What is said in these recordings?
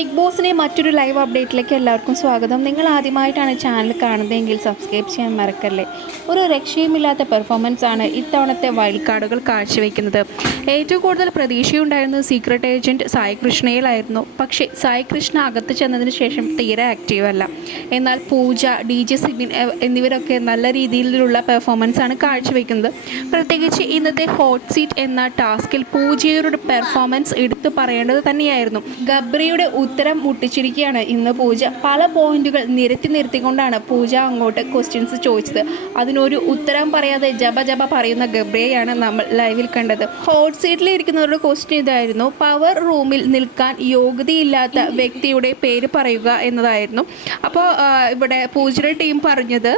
Big ബോസിന്റെ മറ്റൊരു live അപ്ഡേറ്റിലേക്ക് എല്ലാവർക്കും സ്വാഗതം. നിങ്ങൾ ആദ്യമായിട്ടാണ് ചാനൽ കാണുന്നതെങ്കിൽ സബ്സ്ക്രൈബ് ചെയ്യാൻ മറക്കല്ലേ? ഒരു രക്ഷയുമില്ലാത്ത പെർഫോമൻസ് ആണ് ഇത്തവണത്തെ വൈൽഡ് കാർഡുകൾ കാഴ്ചവെക്കുന്നത്. ഏറ്റവും കൂടുതൽ പ്രതീക്ഷയുണ്ടായിരുന്നത് സീക്രട്ട് ഏജന്റ് സായി കൃഷ്ണയിലായിരുന്നു. പക്ഷേ സായി കൃഷ്ണ അകത്ത് ചെന്നതിന് ശേഷം തീരെ ആക്റ്റീവ് അല്ല. എന്നാൽ പൂജ ഡി ജെ സിബിൻ എന്നിവരൊക്കെ നല്ല രീതിയിലുള്ള പെർഫോമൻസ് ആണ് കാഴ്ചവെക്കുന്നത്. പ്രത്യേകിച്ച് ഇന്നത്തെ ഹോട്ട് സീറ്റ് എന്ന ടാസ്കിൽ പൂജയുടെ പെർഫോമൻസ് എടുത്തു പറയേണ്ടത് തന്നെയായിരുന്നു. ഗബ്രിയുടെ ഉത്തരം മുട്ടിച്ചിരിക്കുകയാണ്. ഇന്ന് പൂജ പല പോയിന്റുകൾ നിരത്തി നിർത്തിക്കൊണ്ടാണ് പൂജ അങ്ങോട്ട് ക്വസ്റ്റ്യൻസ് ചോദിച്ചത്. അതിനൊരു ഉത്തരം പറയാതെ ജപ ജപ പറയുന്ന ഗബ്രയാണ് നമ്മൾ ലൈവിൽ കണ്ടത്. ഹോട്ട് സീറ്റിൽ ഇരിക്കുന്നവരുടെ ക്വസ്റ്റ്യൻ ഇതായിരുന്നു. പവർ റൂമിൽ നിൽക്കാൻ യോഗ്യതയില്ലാത്ത വ്യക്തിയുടെ പേര് പറയുക എന്നതായിരുന്നു. അപ്പോൾ ഇവിടെ പൂജയുടെ ടീം പറഞ്ഞത്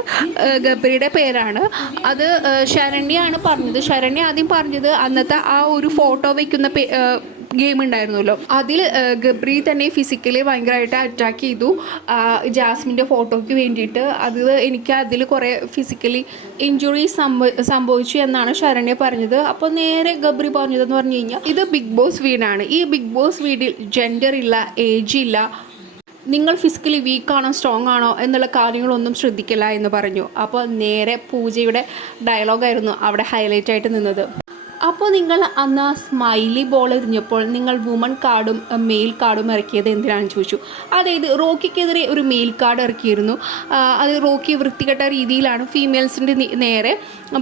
ഗബ്രയുടെ പേരാണ്. അത് ശരണ്യാണ് പറഞ്ഞത്. ശരണ്യ ആദ്യം പറഞ്ഞത് അന്നത്തെ ആ ഒരു ഫോട്ടോ വയ്ക്കുന്ന ഗെയിം ഉണ്ടായിരുന്നല്ലോ. അതിൽ ഗബ്രി തന്നെ ഫിസിക്കലി ഭയങ്കരമായിട്ട് അറ്റാക്ക് ചെയ്തു. ജാസ്മിന്റെ ഫോട്ടോയ്ക്ക് വേണ്ടിയിട്ട്. അത് എനിക്ക് അതിൽ കുറേ ഫിസിക്കലി ഇഞ്ചുറി സംഭവ സംഭവിച്ചു എന്നാണ് ശരണ്യ പറഞ്ഞത്. അപ്പോൾ നേരെ ഗബ്രി പറഞ്ഞതെന്ന് പറഞ്ഞു കഴിഞ്ഞാൽ ഇത് ബിഗ് ബോസ് വീടാണ്. ഈ ബിഗ് ബോസ് വീടിൽ ജെൻഡർ ഇല്ല ഏജ് ഇല്ല. നിങ്ങൾ ഫിസിക്കലി വീക്കാണോ സ്ട്രോങ് ആണോ എന്നുള്ള കാര്യങ്ങളൊന്നും ശ്രദ്ധിക്കില്ല എന്ന് പറഞ്ഞു. അപ്പോൾ നേരെ പൂജയുടെ ഡയലോഗായിരുന്നു അവിടെ ഹൈലൈറ്റ് ആയിട്ട് നിന്നത്. അപ്പോൾ നിങ്ങൾ അന്ന് ആ സ്മൈലി ബോൾ എറിഞ്ഞപ്പോൾ നിങ്ങൾ വുമൺ കാർഡും മെയിൽ കാർഡും ഇറക്കിയത് എന്തിനാണെന്ന് ചോദിച്ചു? അതായത് റോക്കിക്കെതിരെ ഒരു മെയിൽ കാർഡ് ഇറക്കിയിരുന്നു. അത് റോക്കി വൃത്തികെട്ട രീതിയിലാണ് ഫീമെയിൽസിന്റെ നേരെ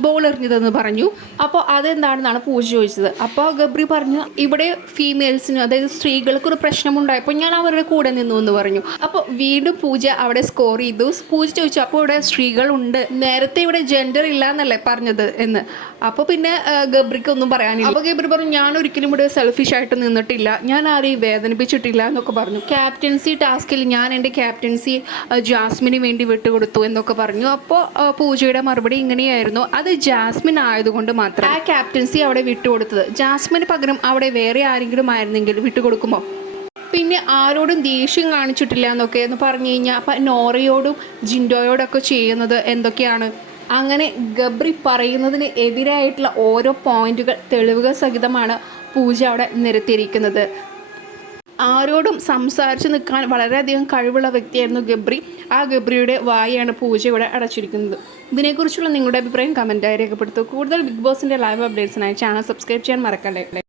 ബോൾ എറിഞ്ഞതെന്ന് പറഞ്ഞു. അപ്പോൾ അതെന്താണെന്നാണ് പൂജ ചോദിച്ചത്. അപ്പോൾ ഗബ്രി പറഞ്ഞു ഇവിടെ ഫീമെയിൽസിന് അതായത് സ്ത്രീകൾക്കൊരു പ്രശ്നമുണ്ടായപ്പോൾ ഞാൻ അവരുടെ കൂടെ നിന്നു എന്ന് പറഞ്ഞു. അപ്പോൾ വീണ്ടും പൂജ അവിടെ സ്കോർ ചെയ്തു. പൂജ ചോദിച്ചു അപ്പോൾ ഇവിടെ സ്ത്രീകളുണ്ട്. നേരത്തെ ഇവിടെ ജെൻഡർ ഇല്ല എന്നല്ലേ പറഞ്ഞത്? എന്ന്. അപ്പോൾ പിന്നെ ഗബ്രിക്ക് ഒന്നും പറയാനില്ല. അപ്പോൾ ഗബ്രി പറഞ്ഞു ഞാൻ ഒരിക്കലും ഇവിടെ സെൽഫിഷ് ആയിട്ട് നിന്നിട്ടില്ല. ഞാൻ ആരെയും വേദനിപ്പിച്ചിട്ടില്ല എന്നൊക്കെ പറഞ്ഞു. ക്യാപ്റ്റൻസി ടാസ്കിൽ ഞാൻ എന്റെ ക്യാപ്റ്റൻസി ജാസ്മിന് വേണ്ടി വിട്ടുകൊടുത്തു എന്നൊക്കെ പറഞ്ഞു. അപ്പോൾ പൂജയുടെ മറുപടി ഇങ്ങനെയായിരുന്നു. അത് ജാസ്മിൻ ആയതുകൊണ്ട് മാത്രം. ആ ക്യാപ്റ്റൻസി അവിടെ വിട്ടുകൊടുത്തത്. ജാസ്മിന് പകരം അവിടെ വേറെ ആരെങ്കിലും ആയിരുന്നെങ്കിൽ വിട്ടുകൊടുക്കുമോ? പിന്നെ ആരോടും ദേഷ്യം കാണിച്ചിട്ടില്ല എന്നൊക്കെ എന്ന് പറഞ്ഞു കഴിഞ്ഞാൽ അപ്പം നോറയോടും ജിൻഡോയോടൊക്കെ ചെയ്യുന്നത് എന്തൊക്കെയാണ്? അങ്ങനെ ഗബ്രി പറയുന്നതിന് എതിരായിട്ടുള്ള ഓരോ പോയിന്റുകൾ തെളിവുകൾ സഹിതമാണ് പൂജ അവിടെ നിരത്തിയിരിക്കുന്നത്. ആരോടും സംസാരിച്ച് നിൽക്കാൻ വളരെയധികം കഴിവുള്ള വ്യക്തിയായിരുന്നു ഗബ്രി. ആ ഗബ്രിയുടെ വായാണ് പൂജ ഇവിടെ അടച്ചിരിക്കുന്നത്. ഇതിനെക്കുറിച്ചുള്ള നിങ്ങളുടെ അഭിപ്രായം കമന്റായി രേഖപ്പെടുത്തുക. കൂടുതൽ ബിഗ് ബോസിന്റെ ലൈവ് അപ്ഡേറ്റ്സിനായി ചാനൽ സബ്സ്ക്രൈബ് ചെയ്യാൻ മറക്കല്ലേ?